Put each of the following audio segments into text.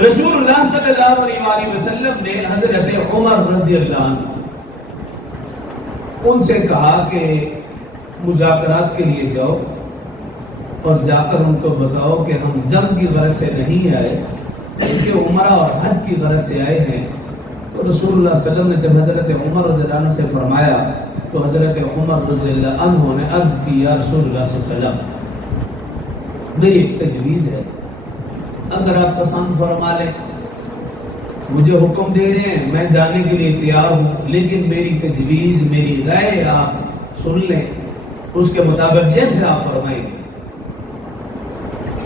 رسول اللہ صلی اللہ علیہ وآلہ وسلم نے حضرت عمر رضی اللہ عنہ ان سے کہا کہ مذاکرات کے لیے جاؤ اور جا کر ان کو بتاؤ کہ ہم جنگ کی غرض سے نہیں آئے بلکہ عمرہ اور حج کی غرض سے آئے ہیں۔ تو رسول اللہ صلی اللہ علیہ وسلم نے جب حضرت عمر رضی اللہ عنہ سے فرمایا تو حضرت عمر رضی اللہ عنہ نے عرض کی یا رسول اللہ صلی اللہ علیہ وسلم میری ایک تجویز ہے، اگر آپ پسند فرما لیں، مجھے حکم دے رہے ہیں میں جانے کے لیے تیار ہوں، لیکن میری تجویز میری رائے آپ سن لیں، اس کے مطابق جیسے آپ فرمائیں گے۔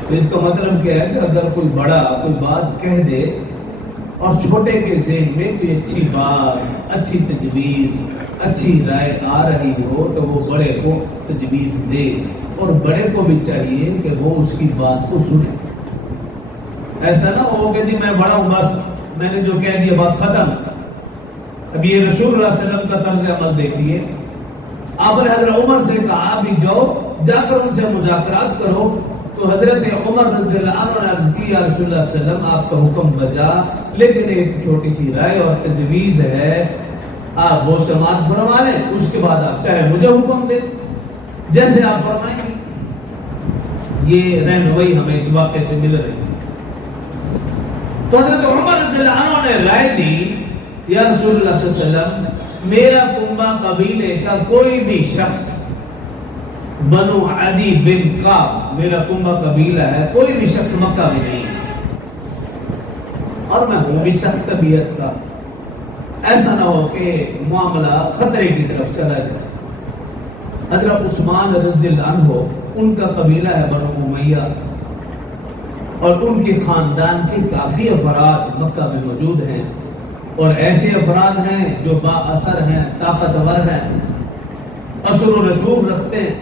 تو اس کا مطلب کیا ہے کہ اگر کوئی بڑا کوئی بات کہہ دے اور چھوٹے کے ذہن میں کوئی اچھی بات، اچھی تجویز، اچھی رائے آ رہی ہو تو وہ بڑے کو تجویز دے، اور بڑے کو بھی چاہیے کہ وہ اس کی بات کو سنے۔ ایسا نہ ہو کہ جی میں بڑا ہوں بس میں نے جو کہہ دیا بات ختم۔ اب یہ رسول اللہ صلی اللہ علیہ وسلم کا طرز عمل دیکھیے، آپ نے حضرت عمر سے کہا بھی جاؤ جا کر ان سے مذاکرات کرو، تو حضرت عمر رضی اللہ عنہ نے عرض کی یا رسول اللہ صلی اللہ علیہ وسلم آپ کا حکم بجا، لیکن ایک چھوٹی سی رائے اور تجویز ہے، آپ وہ سماعت فرما لیں، اس کے بعد آپ چاہے مجھے حکم دیں جیسے آپ فرمائیں گے۔ یہ رہنمائی ہمیں اس واقعے سے مل رہی ہے۔ تو حضرت عمر رضی اللہ عنہ نے رائے دی یا رسول اللہ صلی اللہ علیہ وسلم میرا کنبہ قبیلے کا کوئی بھی شخص، بنو عدی بن کعب میرا کنبہ قبیلہ ہے، کوئی بھی شخص مکہ میں نہیں ہے، اور میں ہوں بھی سخت طبیعت کا، ایسا نہ ہو کہ معاملہ خطرے کی طرف چلا جائے۔ حضرت عثمان رضی اللہ عنہ ان کا قبیلہ ہے بنو امیہ، اور ان کے خاندان کے کافی افراد مکہ میں موجود ہیں، اور ایسے افراد ہیں جو با اثر ہیں، طاقتور ہیں، اثر و رسوخ رکھتے ہیں۔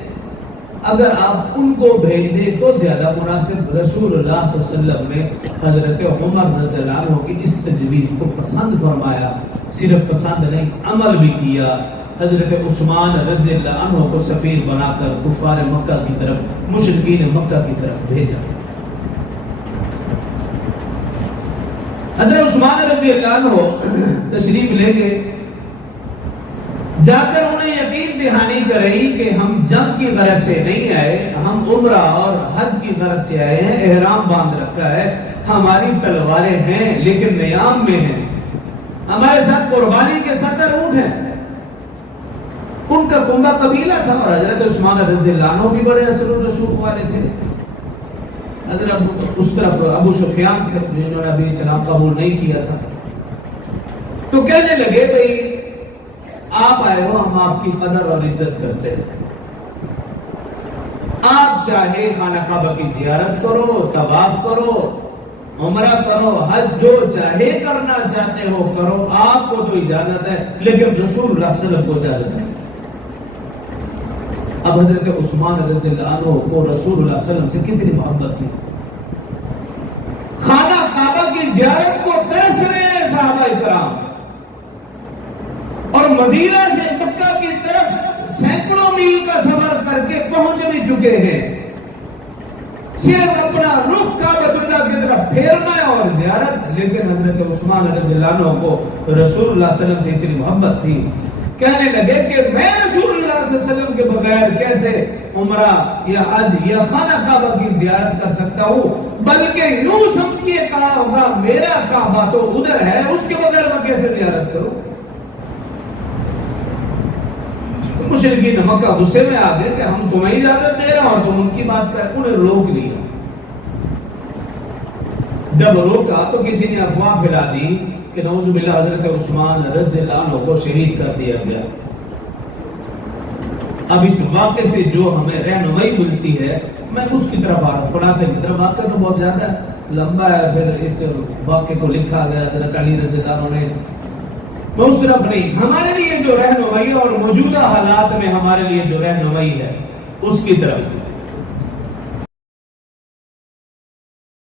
اگر آپ ان کو بھیج دیں تو زیادہ مناسب۔ رسول اللہ صلی اللہ علیہ وسلم نے حضرت عمر رضی اللہ عنہ کی اس تجویز کو پسند فرمایا، صرف پسند نہیں عمل بھی کیا۔ حضرت عثمان رضی اللہ عنہ کو سفیر بنا کر کفار مکہ کی طرف، مشرکین مکہ کی طرف بھیجا۔ حضرت عثمان رضی اللہ عنہ تشریف لے گئے، جا کر انہیں یقین دہانی کرائی کہ ہم جنگ کی غرض سے نہیں آئے، ہم عمرہ اور حج کی غرض سے آئے ہیں، احرام باندھ رکھا ہے، ہماری تلواریں ہیں لیکن نیام میں ہیں، ہمارے ساتھ قربانی کے 70 اونٹ ہیں۔ ان کا کنبہ قبیلہ تھا، اور حضرت عثمان رضی اللہ عنہ بھی بڑے اثر و رسوخ والے تھے۔ حضرت اس طرف ابو سفیان تھے جنہوں نے ابھی اسلام قبول نہیں کیا تھا، تو کہنے لگے بھئی آپ آئے ہو، ہم آپ کی قدر اور عزت کرتے ہیں، آپ چاہے خانہ کعبہ کی زیارت کرو، طواف کرو، عمرہ کرو، حج جو چاہے کرنا چاہتے ہو کرو، آپ کو تو اجازت ہے، لیکن رسول اللہ صلی اللہ علیہ وسلم کو اجازت ہے۔ اب حضرت عثمان رضی اللہ عنہ کو رسول اللہ صلی اللہ علیہ وسلم سے کتنی محبت تھی، خانہ کعبہ کی زیارت کو ترس رہے ہیں صحابہ کرام، اور مدینہ سے مکہ کی طرف سینکڑوں میل کا سفر کر کے پہنچ بھی چکے ہیں، صرف اپنا رخ کعبۃ اللہ کی طرف پھیرنا ہے اور زیارت۔ لیکن حضرت عثمان رضی اللہ عنہ کو رسول اللہ صلی اللہ علیہ وسلم سے اتنی محبت تھی، کہنے لگے کہ میں رسول اللہ صلی اللہ علیہ وسلم کے بغیر کیسے عمرہ یا حج یا خانہ کعبہ کی زیارت کر سکتا ہوں، بلکہ یوں سمجھیے کہا ہوگا میرا کعبہ تو ادھر ہے، اس کے بغیر میں کیسے زیارت کروں۔ مشرکین مکہ غصے میں آ گئے کہ ہم تمہیں اجازت دے رہے اور تم ان کی بات کر، انہیں روک لیا۔ جب روکا تو کسی نے افواہ پھیلا دی کہ نعوذ باللہ حضرت عثمان رضی اللہ عنہ کو شہید کر دیا گیا۔ اب اس واقعے سے جو ہمیں رہنمائی ملتی ہے، میں اس کی طرف آ رہا ہوں، خلاصے کی طرف۔ واقعہ تو بہت زیادہ لمبا ہے، پھر اس واقعے کو لکھا گیا حضرت علی رضی اللہ عنہ نے، میں اس طرف نہیں۔ ہمارے لیے جو رہنمائی اور موجودہ حالات میں ہمارے لیے جو رہنمائی ہے اس کی طرف